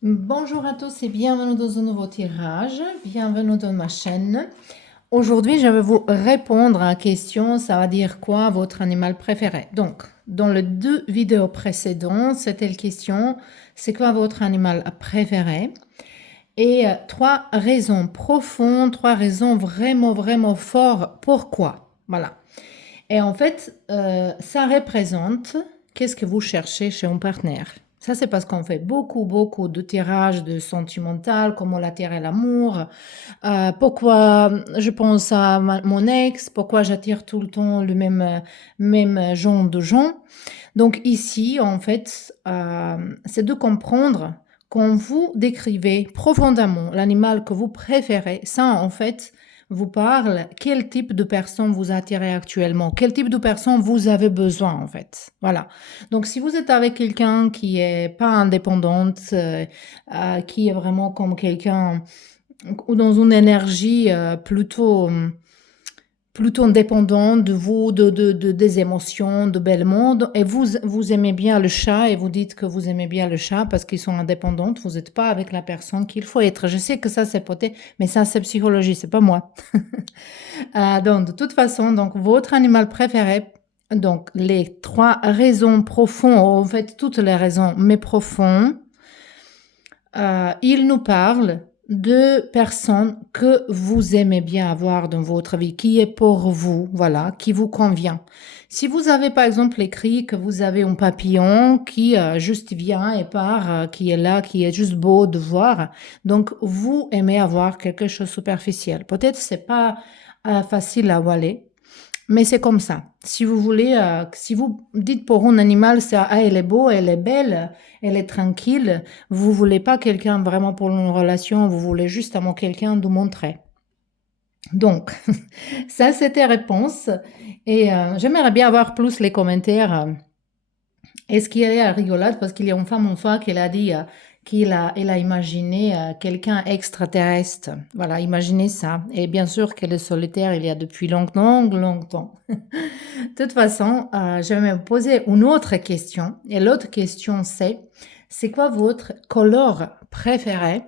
Bonjour à tous et bienvenue dans un nouveau tirage. Bienvenue dans ma chaîne. Aujourd'hui, je vais vous répondre à la question, ça va dire quoi votre animal préféré? Donc, dans les deux vidéos précédentes, c'était la question, c'est quoi votre animal préféré? Et trois raisons profondes, trois raisons vraiment, vraiment fortes. Pourquoi? Voilà. Et en fait, ça représente qu'est-ce que vous cherchez chez un partenaire. Ça, c'est parce qu'on fait beaucoup, beaucoup de tirages de sentimental, comment l'attirer l'amour, pourquoi je pense à mon ex, pourquoi j'attire tout le temps le même genre de gens. Donc ici, en fait, c'est de comprendre quand vous décrivez profondément l'animal que vous préférez, ça, en fait, vous parle quel type de personne vous attirez actuellement, quel type de personne vous avez besoin, en fait. Voilà. Donc, si vous êtes avec quelqu'un qui est pas indépendante, qui est vraiment comme quelqu'un ou dans une énergie plutôt indépendante de vous, des émotions, de belles mondes. Et vous aimez bien le chat et vous dites que vous aimez bien le chat parce qu'ils sont indépendants. Vous n'êtes pas avec la personne qu'il faut être. Je sais que ça, c'est poté, mais ça, c'est psychologie, c'est pas moi. Donc, de toute façon, donc, votre animal préféré, donc, les trois raisons profondes, en fait, toutes les raisons, mais profondes, il nous parle de personnes que vous aimez bien avoir dans votre vie, qui est pour vous, voilà, qui vous convient. Si vous avez par exemple écrit que vous avez un papillon qui juste vient et part, qui est là, qui est juste beau de voir, donc vous aimez avoir quelque chose de superficiel. Peut-être c'est pas facile à avaler, mais c'est comme ça. Si vous voulez, si vous dites pour un animal, ça, ah, elle est beau, elle est belle, elle est tranquille, vous voulez pas quelqu'un vraiment pour une relation, vous voulez justement quelqu'un de montrer. Donc, ça c'était réponse. Et j'aimerais bien avoir plus les commentaires. Et ce qui est rigolote, parce qu'il y a une femme une fois qui a dit elle a imaginé quelqu'un extraterrestre. Voilà, imaginez ça. Et bien sûr qu'elle est solitaire il y a depuis longtemps, longtemps. De toute façon, je vais me poser une autre question. Et l'autre question, c'est quoi votre couleur préférée?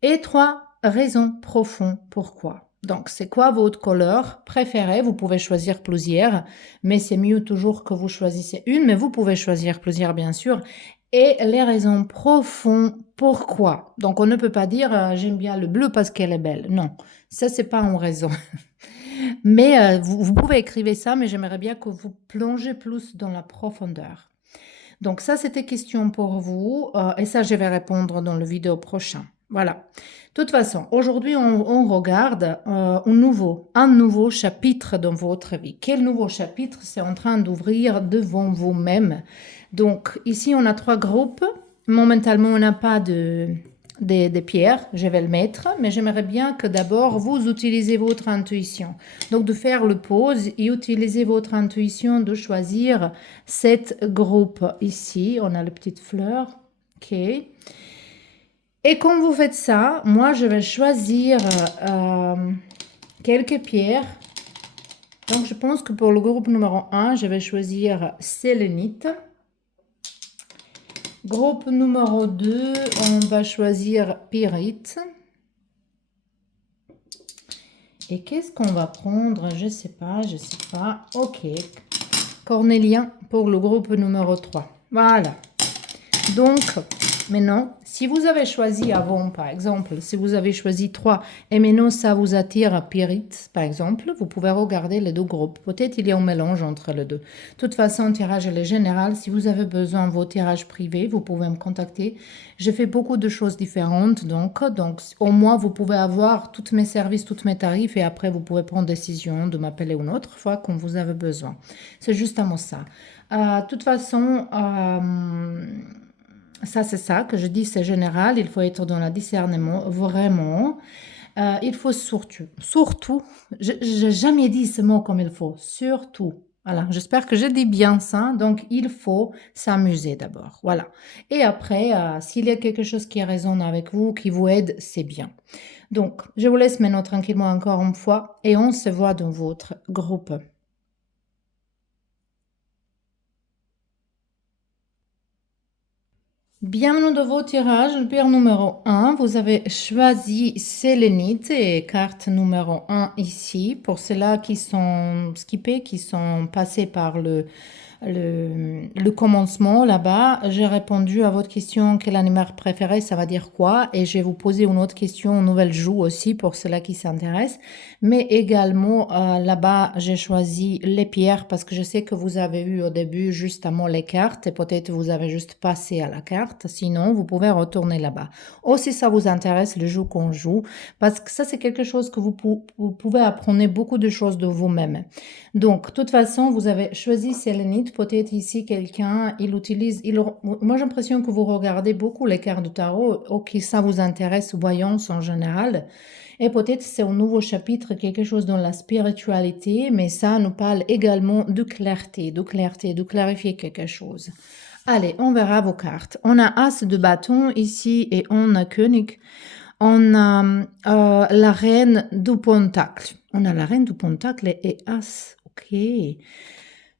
Et trois raisons profondes pourquoi. Donc, c'est quoi votre couleur préférée? Vous pouvez choisir plusieurs, mais c'est mieux toujours que vous choisissez une, mais vous pouvez choisir plusieurs, bien sûr. Et les raisons profondes pourquoi. Donc, on ne peut pas dire j'aime bien le bleu parce qu'elle est belle. Non, ça, c'est pas une raison. Mais vous pouvez écrire ça, mais j'aimerais bien que vous plongez plus dans la profondeur. Donc ça, c'était question pour vous, et ça, je vais répondre dans le vidéo prochain. Voilà. De toute façon, aujourd'hui, on regarde un nouveau chapitre dans votre vie. Quel nouveau chapitre c'est en train d'ouvrir devant vous-même? Donc ici, on a trois groupes. Momentanément, on n'a pas des pierres, je vais le mettre, mais j'aimerais bien que d'abord vous utilisez votre intuition. Donc de faire le pause et utiliser votre intuition de choisir cette groupe ici. On a les petites fleurs. OK. Et quand vous faites ça, moi je vais choisir quelques pierres. Donc je pense que pour le groupe numéro 1, je vais choisir sélénite. Groupe numéro 2, on va choisir pyrite. Et qu'est-ce qu'on va prendre? Je sais pas, je sais pas. Ok. Cornélien pour le groupe numéro 3. Voilà. Donc, maintenant, si vous avez choisi avant, par exemple, si vous avez choisi 3 et maintenant ça vous attire pyrite, par exemple, vous pouvez regarder les deux groupes. Peut-être il y a un mélange entre les deux. De toute façon, tirage est général. Si vous avez besoin de vos tirages privés, vous pouvez me contacter. Je fais beaucoup de choses différentes, donc au moins vous pouvez avoir tous mes services, tous mes tarifs et après vous pouvez prendre décision de m'appeler une autre fois quand vous avez besoin. C'est justement ça. De toute façon, ça, c'est ça que je dis, c'est général. Il faut être dans le discernement, vraiment. Il faut surtout, j'ai jamais dit ce mot comme il faut, surtout. Voilà, j'espère que je dis bien ça. Donc, il faut s'amuser d'abord. Voilà. Et après, s'il y a quelque chose qui résonne avec vous, qui vous aide, c'est bien. Donc, je vous laisse maintenant tranquillement encore une fois et on se voit dans votre groupe. Bienvenue dans vos tirages. Le paire numéro 1, vous avez choisi Sélénite et carte numéro 1 ici. Pour ceux-là qui sont skippés, qui sont passés par le commencement là-bas, j'ai répondu à votre question quel animal préféré, ça va dire quoi? Et je vais vous poser une autre question, une nouvelle joue aussi pour ceux-là qui s'intéressent. Mais également là-bas, j'ai choisi les pierres parce que je sais que vous avez eu au début justement les cartes et peut-être vous avez juste passé à la carte. Sinon, vous pouvez retourner là-bas. Ou si ça vous intéresse, le jeu qu'on joue, parce que ça, c'est quelque chose que vous pouvez apprendre beaucoup de choses de vous-même. Donc, de toute façon, vous avez choisi Sélénite. Peut-être ici, quelqu'un, moi, j'ai l'impression que vous regardez beaucoup les cartes de tarot, ou que ça vous intéresse, voyance en général. Et peut-être c'est un nouveau chapitre, quelque chose dans la spiritualité, mais ça nous parle également de clarté, de clarifier quelque chose. Allez, on verra vos cartes. On a As de bâton ici et on a König. On a la reine du pentacle. On a la reine du pentacle et As. Ok.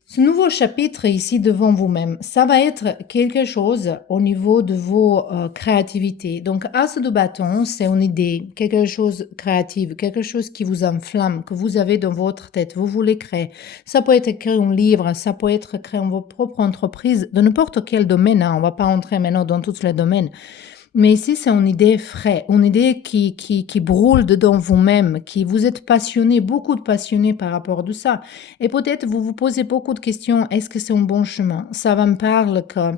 Ce nouveau chapitre ici devant vous-même, ça va être quelque chose au niveau de vos créativités. Donc, As de bâton, c'est une idée, quelque chose créatif, quelque chose qui vous enflamme, que vous avez dans votre tête, vous voulez créer. Ça peut être créer un livre, ça peut être créer votre propre entreprise, de n'importe quel domaine. Hein. On ne va pas entrer maintenant dans tous les domaines. Mais ici, c'est une idée vraie, une idée qui brûle dedans vous-même, qui vous êtes passionné, beaucoup de passionné par rapport à ça. Et peut-être vous vous posez beaucoup de questions, est-ce que c'est un bon chemin? Ça va me parler que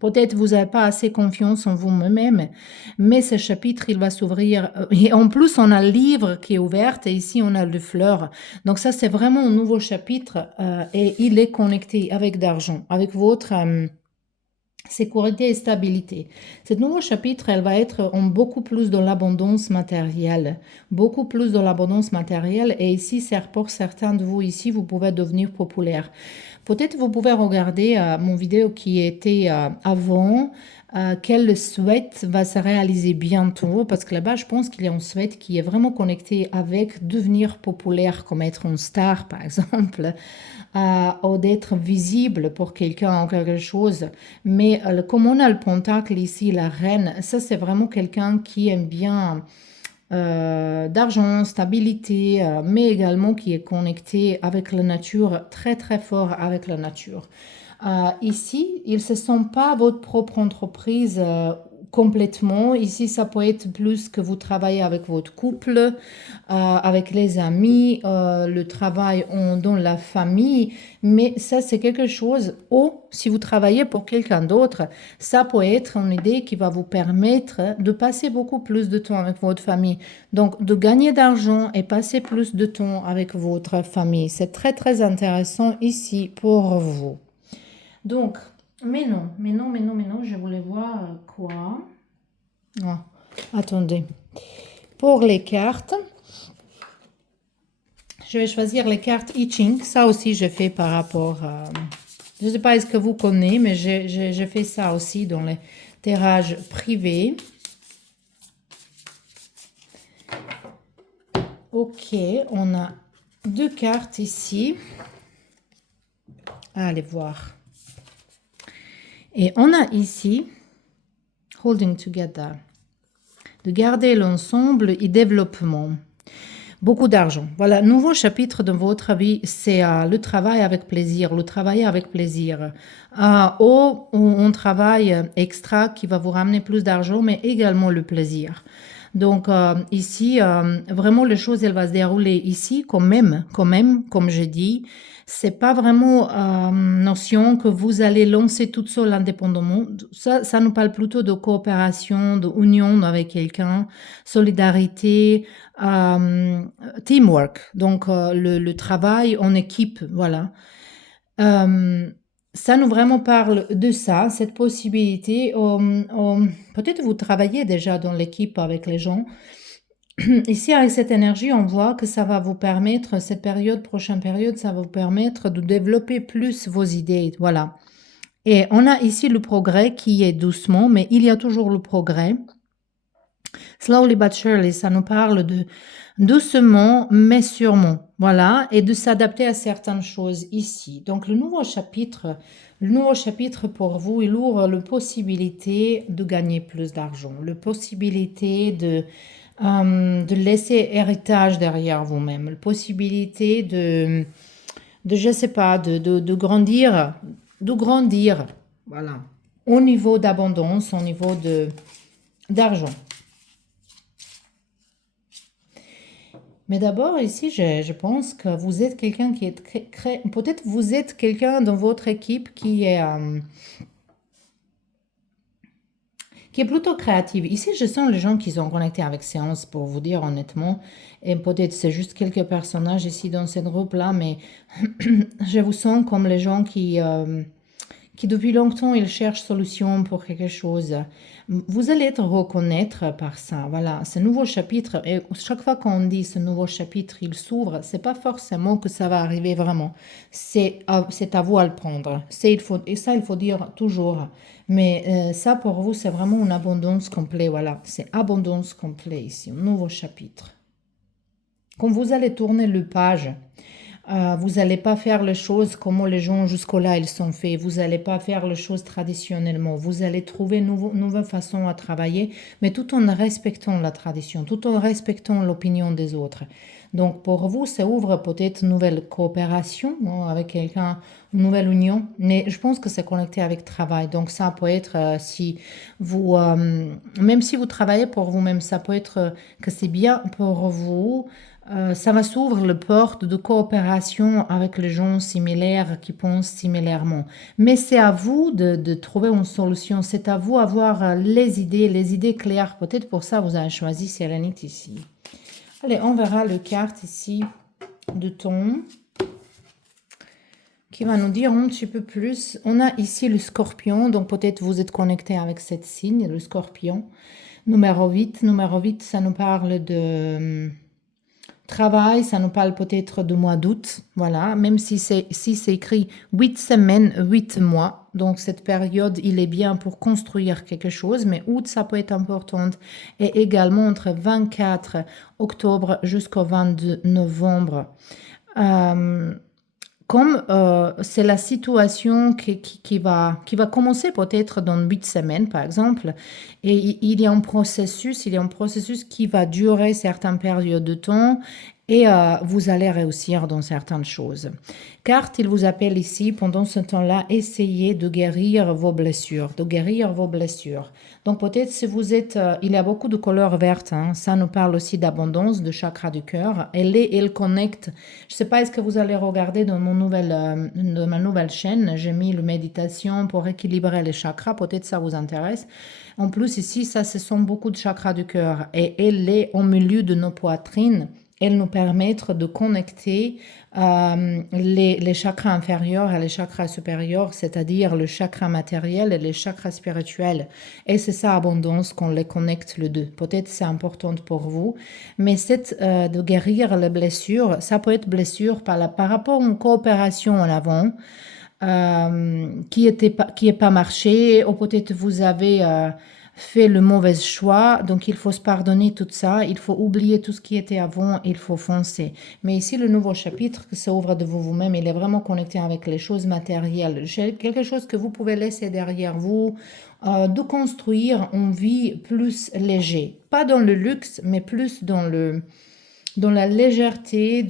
peut-être vous n'avez pas assez confiance en vous-même, mais ce chapitre, il va s'ouvrir. Et en plus, on a le livre qui est ouvert et ici, on a le fleur. Donc ça, c'est vraiment un nouveau chapitre et il est connecté avec d'argent, avec votre... sécurité et stabilité. Ce nouveau chapitre, elle va être en beaucoup plus dans l'abondance matérielle. Beaucoup plus dans l'abondance matérielle. Et ici, pour certains de vous ici, vous pouvez devenir populaire. Peut-être vous pouvez regarder mon vidéo qui était avant. Quel souhait va se réaliser bientôt? Parce que là-bas, je pense qu'il y a un souhait qui est vraiment connecté avec devenir populaire, comme être une star, par exemple. Ou d'être visible pour quelqu'un ou quelque chose. Mais comme on a le pentacle ici, la reine, ça c'est vraiment quelqu'un qui aime bien d'argent, stabilité, mais également qui est connecté avec la nature, très très fort avec la nature. Ici, il ne se sent pas votre propre entreprise complètement. Ici, ça peut être plus que vous travaillez avec votre couple, avec les amis, le travail dans la famille. Mais ça, c'est quelque chose, ou si vous travaillez pour quelqu'un d'autre, ça peut être une idée qui va vous permettre de passer beaucoup plus de temps avec votre famille. Donc, de gagner d'argent et passer plus de temps avec votre famille. C'est très, très intéressant ici pour vous. Donc, mais non, je voulais voir quoi. Oh, attendez. Pour les cartes, je vais choisir les cartes I Ching. Ça aussi, je fais par rapport à... Je ne sais pas est-ce que vous connaissez, mais je fais ça aussi dans les tirages privés. Ok, on a deux cartes ici. Allez voir. Et on a ici, holding together, de garder l'ensemble et développement. Beaucoup d'argent. Voilà, nouveau chapitre de votre vie, c'est le travail avec plaisir, le travail avec plaisir. Ou un travail extra qui va vous ramener plus d'argent, mais également le plaisir. Donc ici, vraiment, les choses, elles vont se dérouler ici, quand même, comme je dis. C'est pas vraiment notion que vous allez lancer toute seule indépendamment. Ça nous parle plutôt de coopération, d'union avec quelqu'un, solidarité, teamwork. Donc le travail en équipe, voilà. Ça nous vraiment parle de ça, cette possibilité. Peut-être vous travaillez déjà dans l'équipe avec les gens. Ici, avec cette énergie, on voit que ça va vous permettre, cette période, prochaine période, ça va vous permettre de développer plus vos idées. Voilà. Et on a ici le progrès qui est doucement, mais il y a toujours le progrès. Slowly but surely, ça nous parle de doucement mais sûrement, voilà, et de s'adapter à certaines choses ici. Donc le nouveau chapitre pour vous, il ouvre la possibilité de gagner plus d'argent, la possibilité de laisser héritage derrière vous-même, la possibilité je sais pas, de grandir, voilà, au niveau d'abondance, au niveau d'argent. Mais d'abord, ici, je pense que vous êtes quelqu'un qui est peut-être vous êtes quelqu'un dans votre équipe qui est plutôt créative. Ici, je sens les gens qui sont connectés avec Séance, pour vous dire honnêtement. Et peut-être c'est juste quelques personnages ici dans ce groupe-là, mais je vous sens comme les gens qui depuis longtemps, ils cherchent solution pour quelque chose. Vous allez être reconnaître par ça. Voilà, ce nouveau chapitre, et chaque fois qu'on dit ce nouveau chapitre, il s'ouvre, c'est pas forcément que ça va arriver vraiment. C'est à vous à le prendre. Et ça, il faut dire toujours. Mais ça, pour vous, c'est vraiment une abondance complète. Voilà, c'est abondance complète ici, un nouveau chapitre. Quand vous allez tourner le page, vous n'allez pas faire les choses comme les gens jusqu'au-là ils sont faits. Vous n'allez pas faire les choses traditionnellement. Vous allez trouver une nouvelle façon à travailler, mais tout en respectant la tradition, tout en respectant l'opinion des autres. Donc pour vous, ça ouvre peut-être une nouvelle coopération, hein, avec quelqu'un, une nouvelle union, mais je pense que c'est connecté avec travail. Donc ça peut être si vous, même si vous travaillez pour vous-même, ça peut être que c'est bien pour vous. Ça va s'ouvrir le porte de coopération avec les gens similaires qui pensent similairement. Mais c'est à vous de trouver une solution. C'est à vous d'avoir les idées claires. Peut-être pour ça vous avez choisi Sélénite ici. Allez, on verra le carte ici de ton qui va nous dire un petit peu plus. On a ici le scorpion, donc peut-être vous êtes connecté avec cette signe, le scorpion. Numéro 8. Numéro 8, ça nous parle de travail, ça nous parle peut-être de mois d'août, voilà, même si c'est écrit 8 semaines, 8 mois. Donc cette période, il est bien pour construire quelque chose, mais août, ça peut être important. Et également entre 24 octobre jusqu'au 22 novembre. Euh, Comme c'est la situation qui va commencer peut-être dans 8 semaines, par exemple, et il y a un processus qui va durer certaines périodes de temps et vous allez réussir dans certaines choses. Car il vous appelle ici, pendant ce temps-là, essayez de guérir vos blessures, de guérir vos blessures. Donc peut-être si vous êtes, il y a beaucoup de couleurs vertes, hein, ça nous parle aussi d'abondance, de chakra du cœur. Elle connecte. Je ne sais pas, est-ce que vous allez regarder dans ma nouvelle chaîne, j'ai mis le méditation pour équilibrer les chakras, peut-être ça vous intéresse. En plus ici, ça, ce sont beaucoup de chakras du cœur et elle est au milieu de nos poitrines. Elle nous permet de connecter les chakras inférieurs et les chakras supérieurs, c'est-à-dire le chakra matériel et les chakras spirituels. Et c'est ça, abondance, qu'on les connecte les deux. Peut-être c'est important pour vous, mais de guérir les blessures, ça peut être blessure par rapport à une coopération en avant qui est pas marché, ou peut-être vous avez fait le mauvais choix, donc il faut se pardonner tout ça, il faut oublier tout ce qui était avant, il faut foncer. Mais ici, le nouveau chapitre que s'ouvre de vous-même, il est vraiment connecté avec les choses matérielles, quelque chose que vous pouvez laisser derrière vous, de construire une vie plus léger, pas dans le luxe, mais plus dans la légèreté,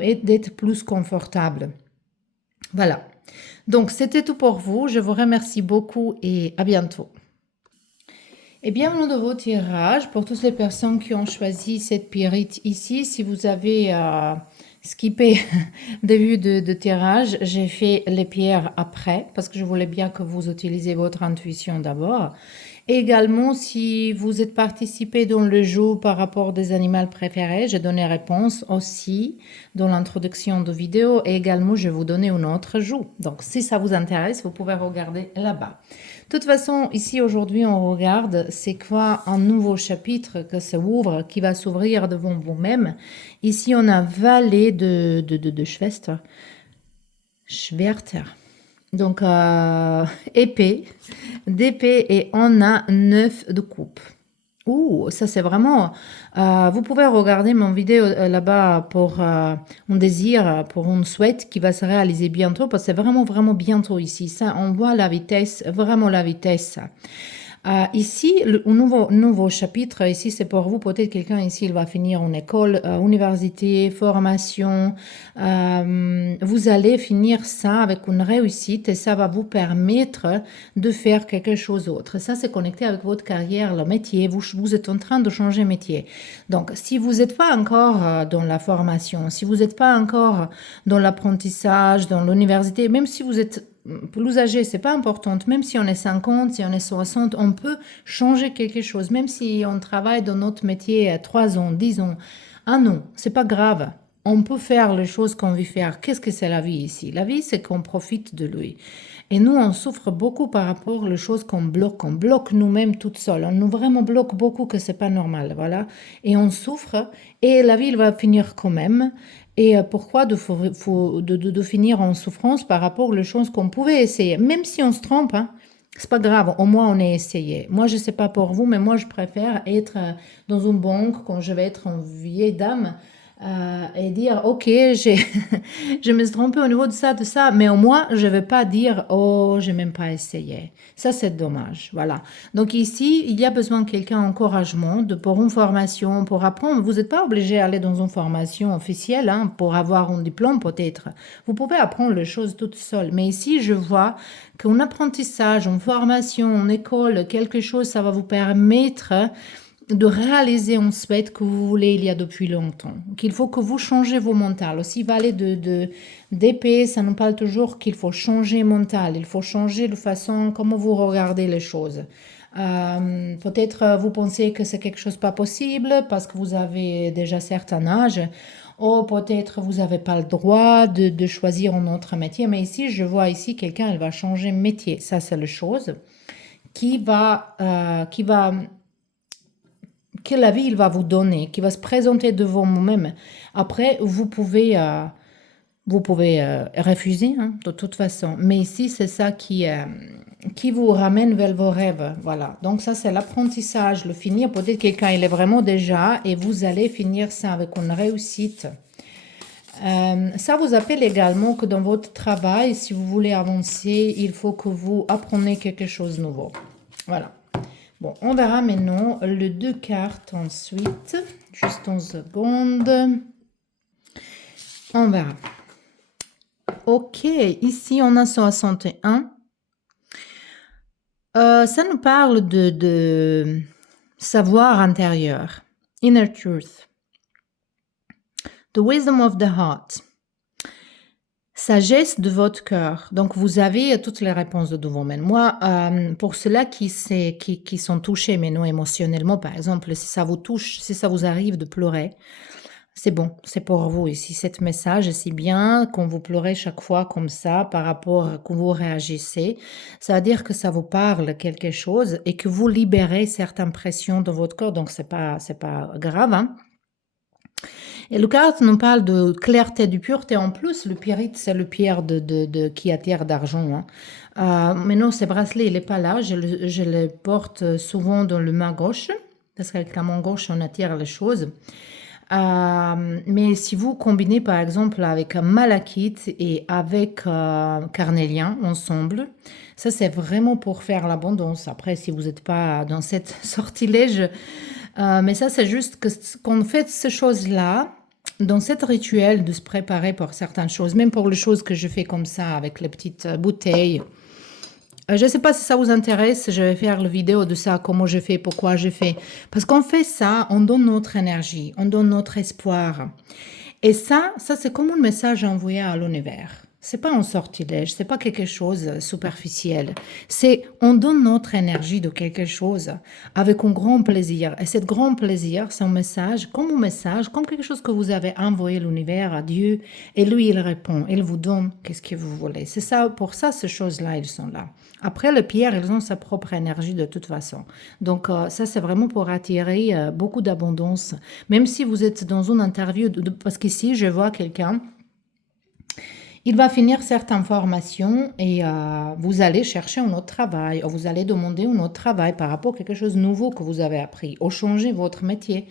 et d'être plus confortable. Voilà. Donc, c'était tout pour vous. Je vous remercie beaucoup et à bientôt. Et bienvenue dans vos tirages pour toutes les personnes qui ont choisi cette pyrite ici. Si vous avez skippé début de tirage, j'ai fait les pierres après parce que je voulais bien que vous utilisiez votre intuition d'abord. Et également, si vous êtes participé dans le jeu par rapport des animaux préférés, j'ai donné réponse aussi dans l'introduction de vidéo et également je vais vous donner un autre jeu. Donc si ça vous intéresse, vous pouvez regarder là-bas. De toute façon, ici aujourd'hui, on regarde c'est quoi un nouveau chapitre que s'ouvre, qui va s'ouvrir devant vous-même. Ici, on a Vallée de Schwerter. Donc, épée, d'épée, et on a 9 de coupe. Ouh, ça c'est vraiment... vous pouvez regarder mon vidéo là-bas pour un désir, pour une souhaite qui va se réaliser bientôt, parce que c'est vraiment, vraiment bientôt ici. Ça, on voit la vitesse, vraiment la vitesse. Ici, un nouveau chapitre, ici c'est pour vous, peut-être quelqu'un ici, il va finir en école, université, formation. Vous allez finir ça avec une réussite et ça va vous permettre de faire quelque chose d'autre. Ça, c'est connecté avec votre carrière, le métier. Vous êtes en train de changer métier. Donc, si vous n'êtes pas encore dans la formation, si vous n'êtes pas encore dans l'apprentissage, dans l'université, même si vous êtes plus âgé, c'est pas important. Même si on est 50, si on est 60, on peut changer quelque chose. Même si on travaille dans notre métier à 3 ans, 10 ans, un an, c'est pas grave. On peut faire les choses qu'on veut faire. Qu'est-ce que c'est la vie ici? La vie, c'est qu'on profite de lui. Et nous, on souffre beaucoup par rapport aux choses qu'on bloque. On bloque nous-mêmes toutes seules. On nous vraiment bloque beaucoup que c'est pas normal, voilà. Et on souffre. Et la vie, elle va finir quand même. Et pourquoi de finir en souffrance par rapport aux choses qu'on pouvait essayer? Même si on se trompe, hein, c'est pas grave, au moins on a essayé. Moi, je sais pas pour vous, mais moi, je préfère être dans une banque quand je vais être une vieille dame et dire, OK, je me suis trompée au niveau de ça, mais au moins, je vais pas dire, oh, j'ai même pas essayé. Ça, c'est dommage, voilà. Donc ici, il y a besoin de quelqu'un encouragement, pour une formation, pour apprendre. Vous n'êtes pas obligé d'aller dans une formation officielle hein, pour avoir un diplôme peut-être. Vous pouvez apprendre les choses toute seule. Mais ici, je vois qu'un apprentissage, une formation, une école, quelque chose, ça va vous permettre de réaliser un souhait que vous voulez il y a depuis longtemps. Qu'il faut que vous changez vos mentales. Aussi, valet d'épée, ça nous parle toujours qu'il faut changer mental. Il faut changer de façon comment vous regardez les choses. Peut-être vous pensez que c'est quelque chose pas possible parce que vous avez déjà certain âge. Ou peut-être vous n'avez pas le droit de choisir un autre métier. Mais ici, je vois ici quelqu'un, elle va changer métier. Ça, c'est la chose que la vie il va vous donner, qui va se présenter devant vous-même. Après, vous pouvez refuser hein, de toute façon. Mais ici, c'est ça qui vous ramène vers vos rêves. Voilà. Donc ça, c'est l'apprentissage, le finir. Peut-être quelqu'un, il est vraiment déjà et vous allez finir ça avec une réussite. Ça vous appelle également que dans votre travail, si vous voulez avancer, il faut que vous appreniez quelque chose de nouveau. Voilà. Bon, on verra maintenant les 2 cartes ensuite. Juste une seconde. On verra. Ok, ici on a 61. Ça nous parle de savoir intérieur. Inner truth. The wisdom of the heart. Sagesse de votre cœur. Donc, vous avez toutes les réponses de vous-même. Moi, pour ceux-là qui sont touchés, mais non émotionnellement, par exemple, si ça vous touche, si ça vous arrive de pleurer, c'est bon, c'est pour vous ici. Cet message, c'est bien quand vous pleurez chaque fois comme ça, par rapport à quand vous réagissez. Ça veut dire que ça vous parle quelque chose et que vous libérez certaines pressions dans votre corps. Donc, c'est pas grave, hein. Et le carte nous parle de clarté, de pureté. En plus, le pyrite, c'est le pierre qui attire d'argent. Hein. Maintenant, ce bracelet, il n'est pas là. Je le porte souvent dans le main gauche, parce qu'avec la main gauche, on attire les choses. Mais si vous combinez, par exemple, avec un malachite et avec carnélien ensemble, ça, c'est vraiment pour faire l'abondance. Après, si vous n'êtes pas dans cette sortilège, mais ça, c'est juste qu'on fait ces choses-là, dans cet rituel de se préparer pour certaines choses, même pour les choses que je fais comme ça, avec les petites bouteilles. Je ne sais pas si ça vous intéresse, je vais faire la vidéo de ça, comment je fais, pourquoi je fais. Parce qu'on fait ça, on donne notre énergie, on donne notre espoir. Et ça c'est comme un message envoyé à l'univers. C'est pas un sortilège, c'est pas quelque chose de superficiel. C'est on donne notre énergie de quelque chose avec un grand plaisir. Et ce grand plaisir, c'est un message, comme quelque chose que vous avez envoyé à l'univers, à Dieu, et lui, il répond, il vous donne qu'est-ce que vous voulez. C'est ça, pour ça, ces choses-là, ils sont là. Après, les pierres, elles ont sa propre énergie de toute façon. Donc, ça, c'est vraiment pour attirer beaucoup d'abondance. Même si vous êtes dans une interview, parce qu'ici, je vois quelqu'un, Il va finir certaines formations et vous allez chercher un autre travail, ou vous allez demander un autre travail par rapport à quelque chose de nouveau que vous avez appris, ou changer votre métier.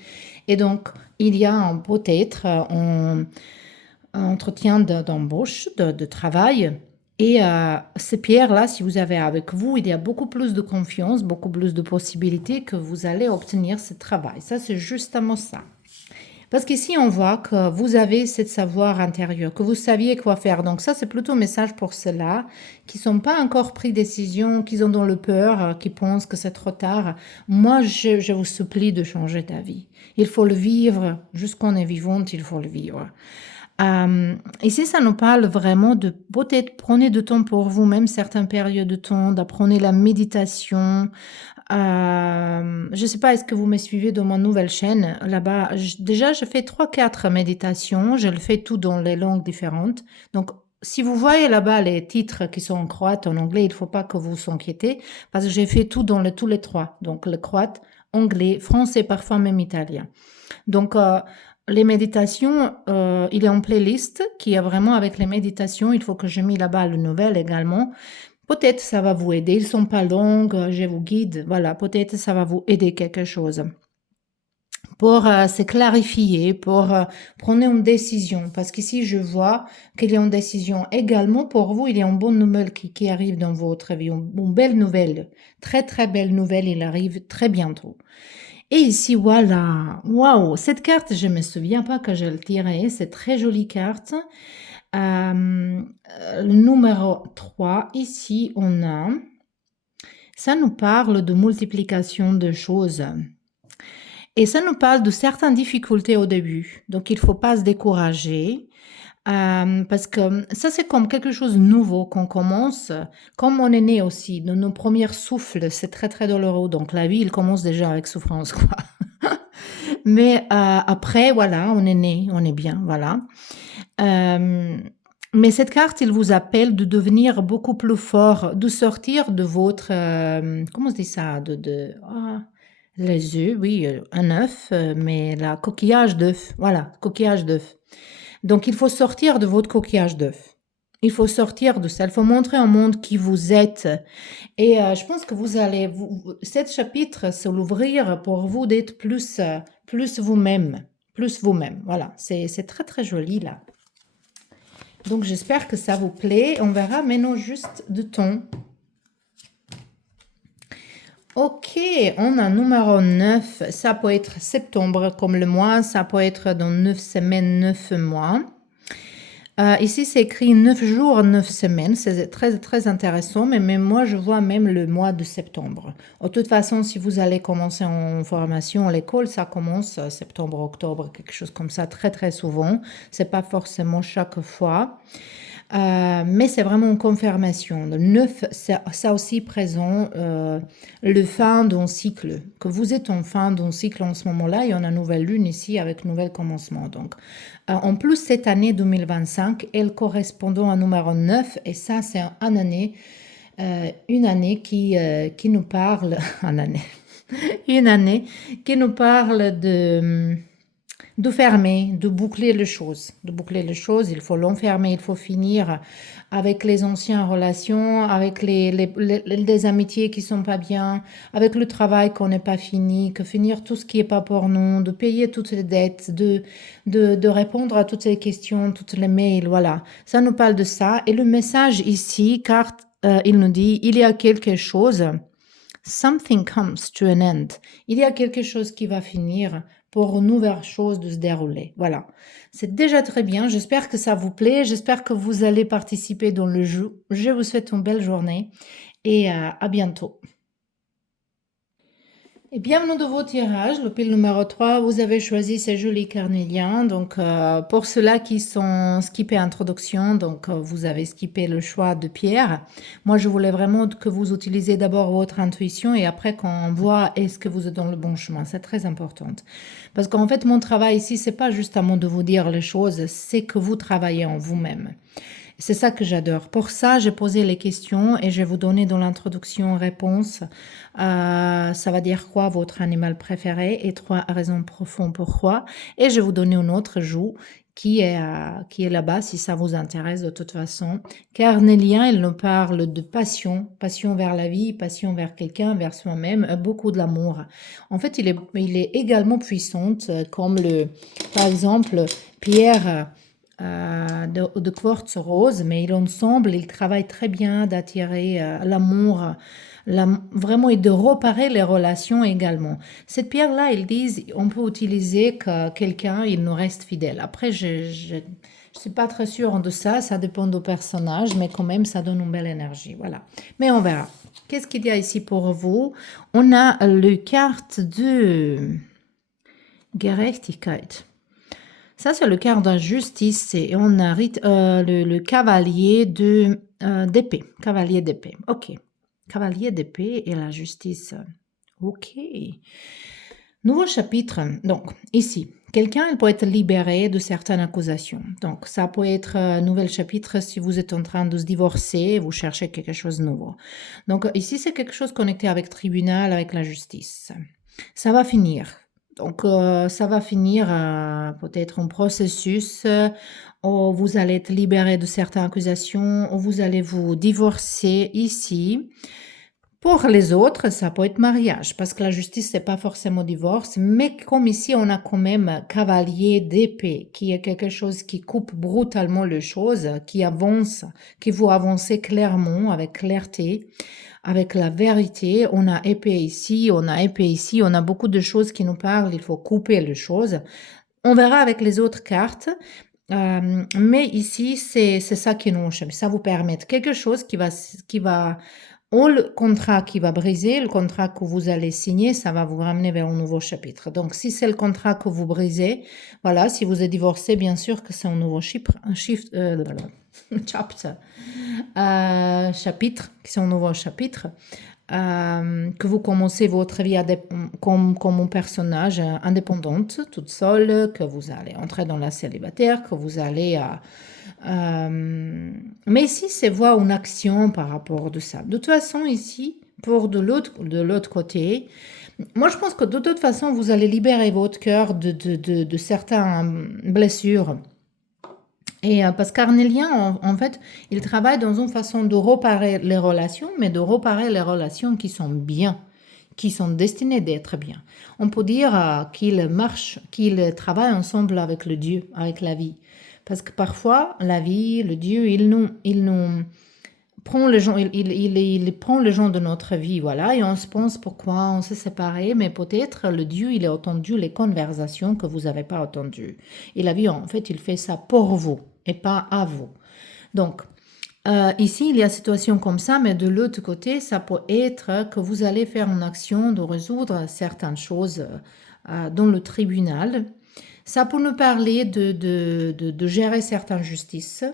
Et donc, il y a peut-être un entretien d'embauche, de travail. Et ces pierres-là, si vous avez avec vous, il y a beaucoup plus de confiance, beaucoup plus de possibilités que vous allez obtenir ce travail. Ça, c'est justement ça. Parce qu'ici, on voit que vous avez ce savoir intérieur, que vous saviez quoi faire. Donc ça, c'est plutôt un message pour ceux-là qui sont pas encore pris décision, qui ont dans le peur, qui pensent que c'est trop tard. Moi, je vous supplie de changer d'avis. Il faut le vivre. Jusqu'on est vivante, il faut le vivre. Ici, ça nous parle vraiment de peut-être prenez du temps pour vous-même, certaines périodes de temps, d'apprenez la méditation, je sais pas, est-ce que vous me suivez dans ma nouvelle chaîne? Là-bas, déjà, je fais 3-4 méditations. Je le fais tout dans les langues différentes. Donc, si vous voyez là-bas les titres qui sont en croate, en anglais, il ne faut pas que vous vous inquiétez parce que j'ai fait tout dans tous les trois. Donc, le croate, anglais, français, parfois même italien. Donc, les méditations, il est en playlist qui est vraiment avec les méditations. Il faut que je mette là-bas le nouvel également. Peut-être ça va vous aider. Ils sont pas longues, je vous guide. Voilà, peut-être ça va vous aider quelque chose. Pour se clarifier, pour prendre une décision. Parce qu'ici, je vois qu'il y a une décision également pour vous. Il y a une bonne nouvelle qui arrive dans votre vie. Une belle nouvelle. Très, très belle nouvelle. Il arrive très bientôt. Et ici, voilà. Waouh! Cette carte, je me souviens pas que je le tirais. C'est très jolie carte. Le numéro 3, ici, ça nous parle de multiplication de choses. Et ça nous parle de certaines difficultés au début. Donc, il ne faut pas se décourager. Parce que ça, c'est comme quelque chose de nouveau qu'on commence. Comme on est né aussi, de nos premiers souffles, c'est très, très douloureux. Donc, la vie, il commence déjà avec souffrance, quoi. Mais après, voilà, on est né, on est bien, voilà. Mais cette carte, il vous appelle de devenir beaucoup plus fort, de sortir de votre, comment on dit ça, les œufs, oui, un œuf, mais la coquillage d'œuf, voilà, coquillage d'œuf. Donc, il faut sortir de votre coquillage d'œuf. Il faut sortir de ça. Il faut montrer au monde qui vous êtes. Et je pense que vous allez, cet chapitre, c'est l'ouvrir pour vous d'être plus vous-même. Plus vous-même. Voilà, c'est très, très joli là. Donc, j'espère que ça vous plaît. On verra maintenant juste de ton. Ok, on a numéro 9. Ça peut être septembre comme le mois. Ça peut être dans 9 semaines, 9 mois. Ici, c'est écrit 9 jours, 9 semaines. C'est très, très intéressant. Mais même moi, je vois même le mois de septembre. De toute façon, si vous allez commencer en formation à l'école, ça commence septembre, octobre, quelque chose comme ça, très, très souvent. C'est pas forcément chaque fois. Mais c'est vraiment une confirmation. Le 9, ça aussi présent le fin d'un cycle. Que vous êtes en fin d'un cycle en ce moment-là, il y a une nouvelle lune ici avec nouvel commencement. Donc, en plus, cette année 2025, elle correspondant à numéro 9, et ça, c'est une année qui nous parle, une année qui nous parle de fermer, de boucler les choses. De boucler les choses, il faut l'enfermer, il faut finir avec les anciennes relations, avec les amitiés qui sont pas bien, avec le travail qu'on n'est pas fini, que finir tout ce qui est pas pour nous, de payer toutes les dettes, de répondre à toutes les questions, toutes les mails, voilà. Ça nous parle de ça. Et le message ici, car il nous dit, il y a quelque chose, something comes to an end. Il y a quelque chose qui va finir pour une nouvelle chose de se dérouler. Voilà. C'est déjà très bien. J'espère que ça vous plaît. J'espère que vous allez participer dans le jeu. Je vous souhaite une belle journée et à bientôt. Et bienvenue dans vos tirages, le pile numéro 3, vous avez choisi ces jolis carnéliens. Donc, pour ceux-là qui sont skippés introduction, donc vous avez skippé le choix de pierre. Moi, je voulais vraiment que vous utilisiez d'abord votre intuition et après qu'on voit est-ce que vous êtes dans le bon chemin. C'est très important. Parce qu'en fait, mon travail ici, c'est pas juste à moi de vous dire les choses, c'est que vous travaillez en vous-même. C'est ça que j'adore. Pour ça, j'ai posé les questions et je vais vous donner dans l'introduction réponse. Ça va dire quoi votre animal préféré et 3 raisons profondes pourquoi. Et je vais vous donner un autre jeu qui est là-bas, si ça vous intéresse de toute façon. Carnélien, il nous parle de passion, passion vers la vie, passion vers quelqu'un, vers soi-même, beaucoup de l'amour. En fait, il est également puissante, comme par exemple, Pierre de quartz rose, mais ensemble, ils travaillent très bien d'attirer l'amour, vraiment, et de réparer les relations également. Cette pierre-là, ils disent, on peut utiliser que quelqu'un, il nous reste fidèle. Après, je suis pas très sûre de ça, ça dépend du personnage, mais quand même, ça donne une belle énergie, voilà. Mais on verra. Qu'est-ce qu'il y a ici pour vous? On a le carte de Gerechtigkeit. Ça, c'est le carte de justice et on a le cavalier d'épée. Cavalier d'épée, ok. Cavalier d'épée et la justice. Ok. Nouveau chapitre. Donc, ici, quelqu'un peut être libéré de certaines accusations. Donc, ça peut être un nouvel chapitre si vous êtes en train de se divorcer, vous cherchez quelque chose de nouveau. Donc, ici, c'est quelque chose connecté avec tribunal, avec la justice. Ça va finir. Donc, ça va finir peut-être un processus où vous allez être libéré de certaines accusations, où vous allez vous divorcer ici. Pour les autres, ça peut être mariage, parce que la justice, c'est pas forcément divorce, mais comme ici, on a quand même cavalier d'épée, qui est quelque chose qui coupe brutalement les choses, qui avance, qui vous avancez clairement, avec clarté, avec la vérité. On a épée ici, on a épée ici, on a beaucoup de choses qui nous parlent, il faut couper les choses. On verra avec les autres cartes, mais ici, c'est ça qui nous change. Ça vous permet quelque chose qui va ou le contrat qui va briser, le contrat que vous allez signer, ça va vous ramener vers un nouveau chapitre. Donc, si c'est le contrat que vous brisez, voilà, si vous êtes divorcé, bien sûr que c'est un nouveau chapter, chapitre, qui c'est un nouveau chapitre, que vous commencez votre vie comme un personnage indépendante, toute seule, que vous allez entrer dans la célibataire, que vous allez... mais ici, c'est voir une action par rapport de ça. De toute façon, ici, pour de l'autre côté, moi, je pense que de toute façon, vous allez libérer votre cœur de certaines blessures. Et parce qu'Arnélien, en fait, il travaille dans une façon de réparer les relations, mais de réparer les relations qui sont bien, qui sont destinées d'être bien. On peut dire qu'il marche, qu'il travaille ensemble avec le Dieu, avec la vie. Parce que parfois, la vie, le Dieu, il nous prend les gens, il prend les gens de notre vie, voilà, et on se pense pourquoi on s'est séparés, mais peut-être le Dieu, il a entendu les conversations que vous n'avez pas entendues. Et la vie, en fait, il fait ça pour vous et pas à vous. Donc, ici, il y a une situation comme ça, mais de l'autre côté, ça peut être que vous allez faire une action de résoudre certaines choses dans le tribunal. Ça peut nous parler de gérer certaines justices,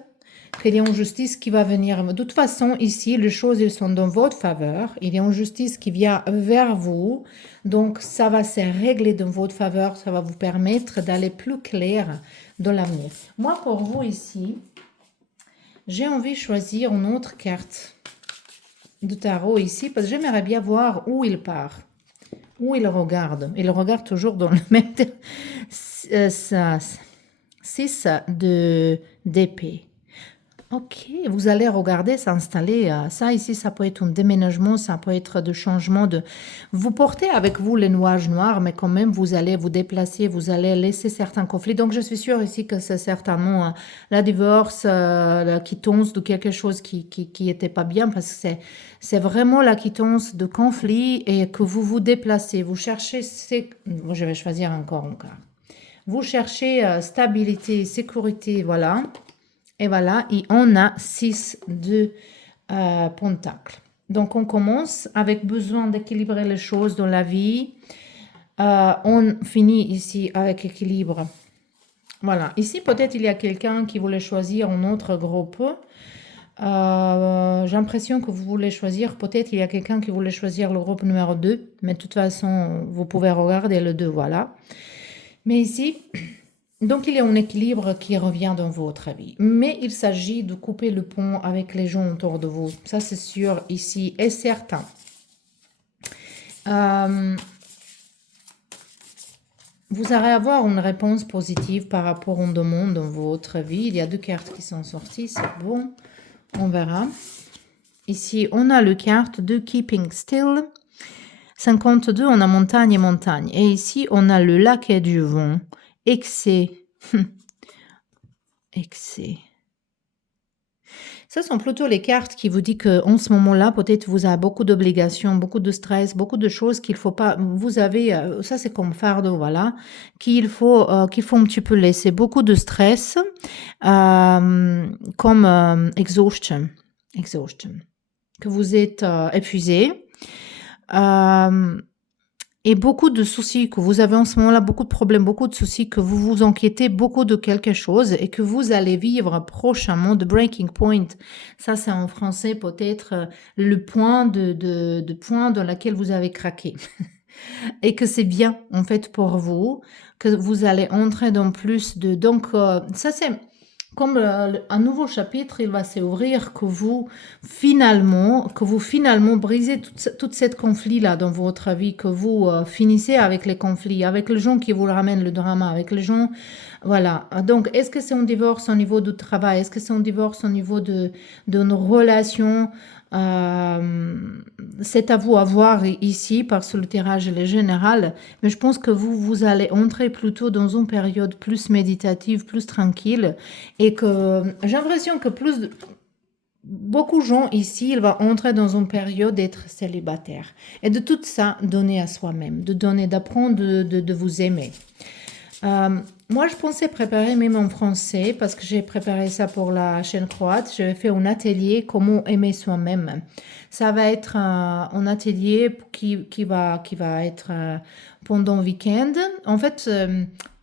qu'il y a une justice qui va venir. De toute façon, ici, les choses, elles sont dans votre faveur. Il y a une justice qui vient vers vous. Donc, ça va se régler dans votre faveur. Ça va vous permettre d'aller plus clair dans l'avenir. Moi, pour vous ici, j'ai envie de choisir une autre carte de tarot ici parce que j'aimerais bien voir où il part, où il regarde. Il regarde toujours dans le même... 6 d'épée. Ok, vous allez regarder s'installer. Ça ici, ça peut être un déménagement, ça peut être de changement de... Vous portez avec vous les nuages noirs, mais quand même, vous allez vous déplacer, vous allez laisser certains conflits. Donc, je suis sûre ici que c'est certainement la divorce, la quittance de quelque chose qui était pas bien, parce que c'est vraiment la quittance de conflit et que vous vous déplacez. Vous cherchez... Je vais choisir encore un cas. Vous cherchez stabilité, sécurité, voilà. Et voilà, et on a 6 de pentacles. Donc, on commence avec besoin d'équilibrer les choses dans la vie. On finit ici avec équilibre. Voilà, ici, peut-être il y a quelqu'un qui voulait choisir un autre groupe. J'ai l'impression que vous voulez choisir, peut-être il y a quelqu'un qui voulait choisir le groupe numéro 2. Mais de toute façon, vous pouvez regarder le 2, voilà. Mais ici... Donc, il y a un équilibre qui revient dans votre vie. Mais il s'agit de couper le pont avec les gens autour de vous. Ça, c'est sûr ici et certain. vous allez avoir une réponse positive par rapport aux demandes dans votre vie. Il y a 2 cartes qui sont sorties, c'est bon. On verra. Ici, on a le carte de Keeping Still. 52, on a montagne et montagne. Et ici, on a le lac et du vent. Excès. Excès. Ça sont plutôt les cartes qui vous disent qu'en ce moment-là, peut-être vous avez beaucoup d'obligations, beaucoup de stress, beaucoup de choses qu'il faut pas. Vous avez, ça c'est comme fardeau, voilà, qu'il faut un petit peu laisser. Beaucoup de stress, comme exhaustion, que vous êtes épuisé. Et beaucoup de soucis que vous avez en ce moment-là, beaucoup de problèmes, beaucoup de soucis, que vous vous inquiétez beaucoup de quelque chose et que vous allez vivre prochainement de breaking point. Ça, c'est en français peut-être le point de point dans lequel vous avez craqué. Et que c'est bien, en fait, pour vous, que vous allez entrer dans plus de... Donc, ça, c'est... Comme un nouveau chapitre, il va s'ouvrir que vous finalement brisez toute cette conflit-là dans votre vie, que vous finissez avec les conflits, avec les gens qui vous ramènent le drama, avec les gens, voilà. Donc, est-ce que c'est un divorce au niveau du travail? Est-ce que c'est un divorce au niveau de nos relations? C'est à vous à voir ici parce que le tirage est général, mais je pense que vous allez entrer plutôt dans une période plus méditative, plus tranquille, et que j'ai l'impression que beaucoup de gens ici, ils vont entrer dans une période d'être célibataire et de tout ça donner à soi-même, d'apprendre de vous aimer. Moi, je pensais préparer même en français parce que j'ai préparé ça pour la chaîne croate. J'avais fait un atelier comment aimer soi-même. Ça va être un atelier qui va être pendant le week-end. En fait,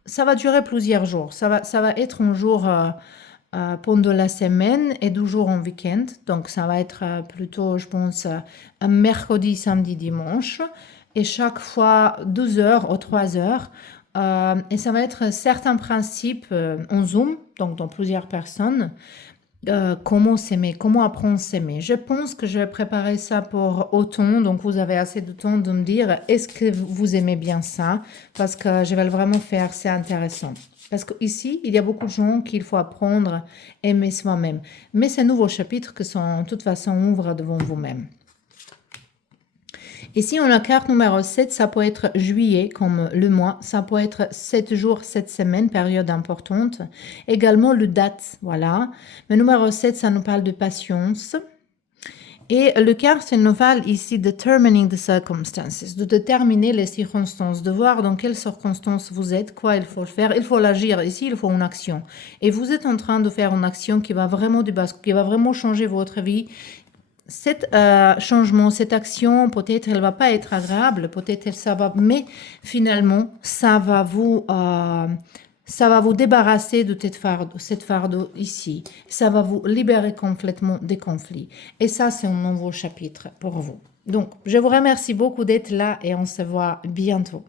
ça va durer plusieurs jours. Ça va être un jour pendant la semaine et 2 jours en week-end. Donc, ça va être plutôt, je pense, un mercredi, samedi, dimanche. Et chaque fois 2 heures ou 3 heures. Et ça va être certains principes en Zoom, donc dans plusieurs personnes. Comment s'aimer, comment apprendre à s'aimer. Je pense que je vais préparer ça pour automne, donc vous avez assez de temps de me dire est-ce que vous aimez bien ça, parce que je vais vraiment faire, c'est intéressant. Parce qu'ici, il y a beaucoup de gens qu'il faut apprendre à aimer soi-même. Mais ces nouveaux chapitres que sont, de toute façon, ouvrent devant vous-même. Ici, on a carte numéro 7, ça peut être juillet comme le mois, ça peut être 7 jours, 7 semaines, période importante. Également le date, voilà. Mais numéro 7, ça nous parle de patience. Et le carte nous parle ici de determining the circumstances, de déterminer les circonstances, de voir dans quelles circonstances vous êtes, quoi il faut faire. Il faut l'agir. Ici, il faut une action. Et vous êtes en train de faire une action qui va vraiment changer votre vie. Cet changement, cette action, peut-être elle va pas être agréable, peut-être ça va, mais finalement, ça va vous débarrasser de cette fardeau ici. Ça va vous libérer complètement des conflits. Et ça, c'est un nouveau chapitre pour vous. Donc, je vous remercie beaucoup d'être là et on se voit bientôt.